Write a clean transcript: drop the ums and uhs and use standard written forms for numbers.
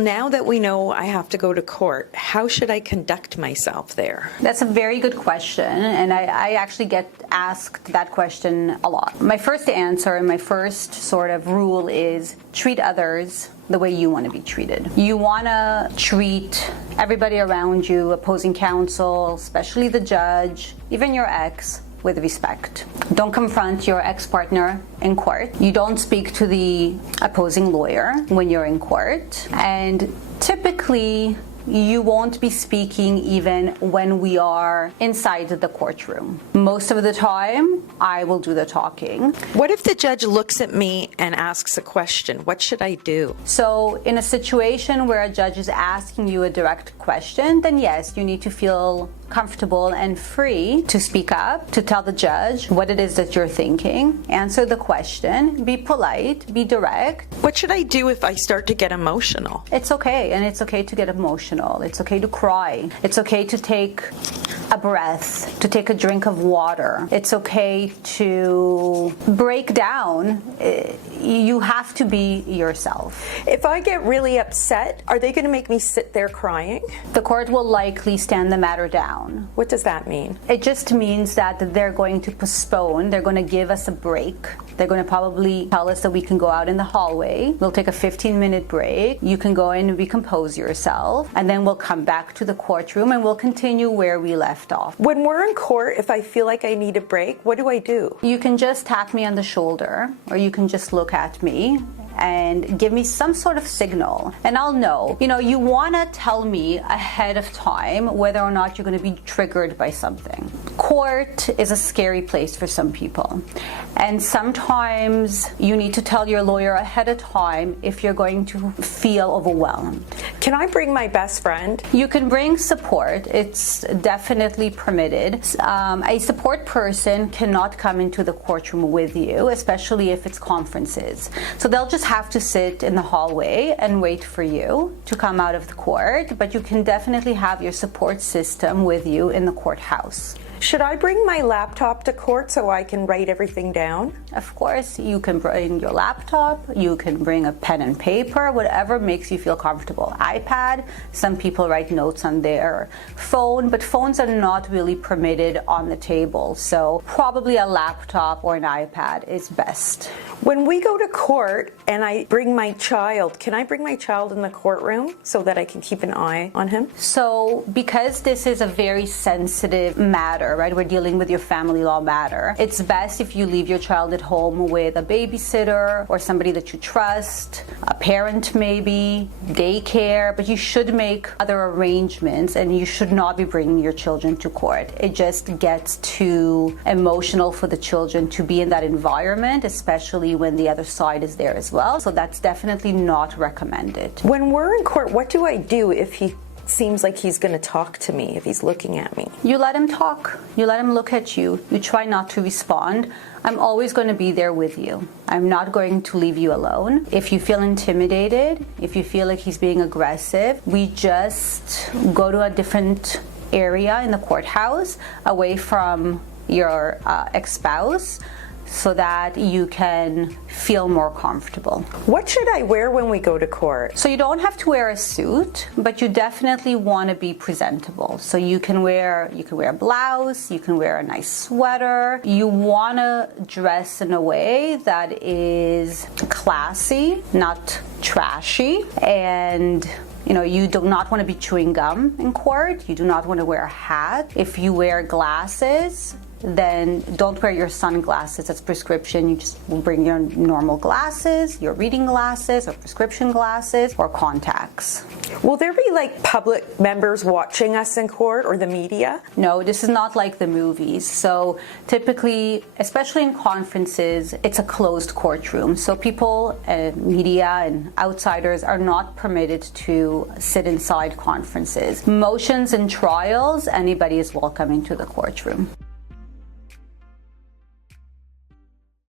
Now that we know I have to go to court, how should I conduct myself there? That's a very good question, and I actually get asked that question a lot. My first answer and my first sort of rule is treat others the way you want to be treated. You want to treat everybody around you, opposing counsel, especially the judge, even your ex, with respect. Don't confront your ex-partner in court. You don't speak to the opposing lawyer when you're in court. And typically, you won't be speaking even when we are inside the courtroom. Most of the time, I will do the talking. What if the judge looks at me and asks a question? What should I do? So in a situation where a judge is asking you a direct question, then yes, you need to feel comfortable and free to speak up, to tell the judge what it is that you're thinking, answer the question, be polite, be direct. What should I do if I start to get emotional? It's okay, and it's okay to get emotional. It's okay to cry. It's okay to take a breath, to take a drink of water. It's okay to break down. You have to be yourself. If I get really upset, are they going to make me sit there crying? The court will likely stand the matter down. What does that mean? It just means that they're going to postpone. They're going to give us a break. They're going to probably tell us that we can go out in the hallway. We'll take a 15-minute break. You can go in and recompose yourself, and then we'll come back to the courtroom and we'll continue where we left off. When we're in court, if I feel like I need a break, what do I do? You can just tap me on the shoulder, or you can just look at me and give me some sort of signal, and I'll know. You want to tell me ahead of time whether or not you're going to be triggered by something. Court is a scary place for some people, and sometimes you need to tell your lawyer ahead of time if you're going to feel overwhelmed. Can I bring my best friend? You can bring support. It's definitely permitted. A support person cannot come into the courtroom with you, especially if it's conferences. So they'll just have to sit in the hallway and wait for you to come out of the court, but you can definitely have your support system with you in the courthouse. Should I bring my laptop to court so I can write everything down? Of course, you can bring your laptop, you can bring a pen and paper, whatever makes you feel comfortable. iPad, some people write notes on their phone, but phones are not really permitted on the table, so probably a laptop or an iPad is best. When we go to court and I bring my child, can I bring my child in the courtroom so that I can keep an eye on him? So because this is a very sensitive matter, right? We're dealing with your family law matter. It's best if you leave your child at home with a babysitter or somebody that you trust, a parent maybe, daycare, but you should make other arrangements and you should not be bringing your children to court. It just gets too emotional for the children to be in that environment, especially when the other side is there as well. So that's definitely not recommended. When we're in court, what do I do if he seems like he's going to talk to me, if he's looking at me? You let him talk. You let him look at you. You try not to respond. I'm always going to be there with you. I'm not going to leave you alone. If you feel intimidated, if you feel like he's being aggressive, we just go to a different area in the courthouse away from your ex-spouse, so that you can feel more comfortable. What should I wear when we go to court? So you don't have to wear a suit, but you definitely want to be presentable. So you can wear a blouse, you can wear a nice sweater. You want to dress in a way that is classy, not trashy, and you do not want to be chewing gum in court. You do not want to wear a hat. If you wear glasses, then don't wear your sunglasses. That's prescription. You just bring your normal glasses, your reading glasses or prescription glasses or contacts. Will there be like public members watching us in court or the media? No, this is not like the movies. So typically, especially in conferences, it's a closed courtroom. So people, media and outsiders are not permitted to sit inside conferences. Motions and trials, anybody is welcome into the courtroom.